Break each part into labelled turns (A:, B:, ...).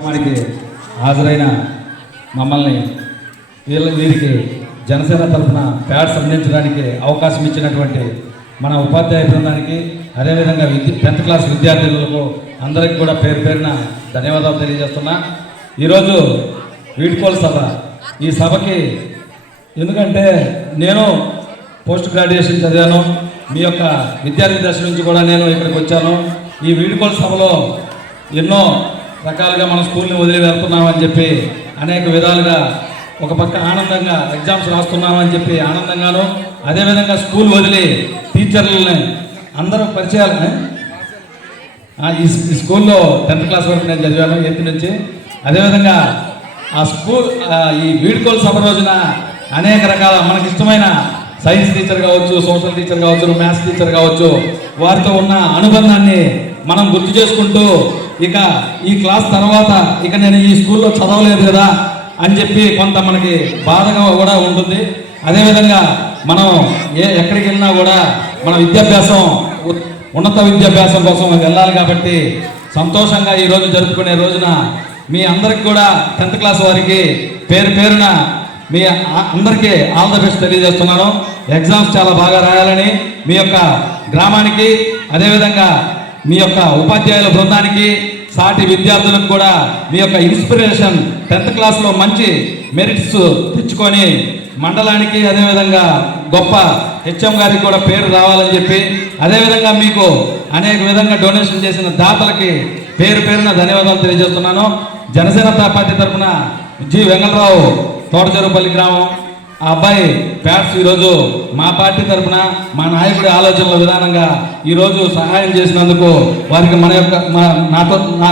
A: కార్యక్రమానికి హాజరైన మమ్మల్ని వీళ్ళ వీరికి జనసేన తరఫున ప్యాడ్స్ అందించడానికి అవకాశం ఇచ్చినటువంటి మన ఉపాధ్యాయ బృందానికి అదేవిధంగా విద్య టెన్త్ క్లాస్ విద్యార్థులకు అందరికి కూడా పేరు పేరున ధన్యవాదాలు తెలియజేస్తున్నా. ఈరోజు వీడ్కోలు సభ. ఈ సభకి ఎందుకంటే నేను పోస్ట్ గ్రాడ్యుయేషన్ చదివాను. మీ యొక్క విద్యార్థి దశ నుంచి కూడా నేను ఇక్కడికి వచ్చాను. ఈ వీడ్కోల్ సభలో ఎన్నో రకాలుగా మనం స్కూల్ని వదిలి వెళ్తున్నామని చెప్పి అనేక విధాలుగా ఒక పక్క ఆనందంగా ఎగ్జామ్స్ రాస్తున్నామని చెప్పి ఆనందంగాను అదేవిధంగా స్కూల్ వదిలి టీచర్లని అందరూ పరిచయాలు ఈ స్కూల్లో టెన్త్ క్లాస్ వరకు నేను చదివాను ఎయిత్ నుంచి. అదేవిధంగా ఆ స్కూల్ ఈ వీడ్కోలు సభ రోజున అనేక రకాల మనకి ఇష్టమైన సైన్స్ టీచర్ కావచ్చు సోషల్ టీచర్ కావచ్చు మ్యాథ్స్ టీచర్ కావచ్చు వారితో ఉన్న అనుబంధాన్ని మనం గుర్తు చేసుకుంటూ ఇక ఈ క్లాస్ తర్వాత ఇక నేను ఈ స్కూల్లో చదవలేదు కదా అని చెప్పి కొంత మనకి బాధగా కూడా ఉంటుంది. అదేవిధంగా మనం ఏ ఎక్కడికి వెళ్ళినా కూడా మన విద్యాభ్యాసం ఉ- ఉన్నత విద్యాభ్యాసం కోసం వెళ్ళాలి కాబట్టి సంతోషంగా ఈ రోజు జరుపుకునే రోజున మీ అందరికి కూడా టెన్త్ క్లాస్ వారికి పేరు పేరున మీ అందరికీ ఆల్ ద బెస్ట్ తెలియజేస్తున్నాను. ఎగ్జామ్స్ చాలా బాగా రాయాలని మీ యొక్క గ్రామానికి అదేవిధంగా మీ యొక్క ఉపాధ్యాయుల బృందానికి సాటి విద్యార్థులకు కూడా మీ యొక్క ఇన్స్పిరేషన్ టెన్త్ క్లాస్లో మంచి మెరిట్స్ తెచ్చుకొని మండలానికి అదేవిధంగా గొప్ప హెచ్ఎం గారికి కూడా పేరు రావాలని చెప్పి అదేవిధంగా మీకు అనేక విధంగా డొనేషన్ చేసిన దాతలకి పేరు పేరున ధన్యవాదాలు తెలియజేస్తున్నాను. జనసేన పార్టీ తరఫున జి. వెంగళరావు తోటచెరుపల్లి గ్రామం. ఆ అబ్బాయి ప్యాట్స్ ఈరోజు మా పార్టీ తరఫున మా నాయకుడి ఆలోచనల విధానంగా ఈరోజు సహాయం చేసినందుకు వారికి మన యొక్క మా నాతో నా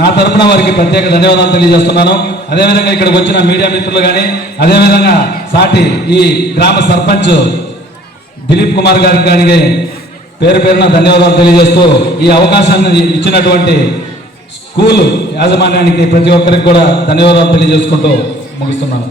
A: నా తరపున వారికి ప్రత్యేక ధన్యవాదాలు తెలియజేస్తున్నాను. అదేవిధంగా ఇక్కడికి వచ్చిన మీడియా మిత్రులు కానీ అదేవిధంగా సాటి ఈ గ్రామ సర్పంచ్ దిలీప్ కుమార్ గారికి కానీ పేరు పేరున ధన్యవాదాలు తెలియజేస్తూ ఈ అవకాశాన్ని ఇచ్చినటువంటి స్కూల్ యాజమాన్యానికి ప్రతి ఒక్కరికి కూడా ధన్యవాదాలు తెలియజేసుకుంటూ ముగిస్తున్నాను.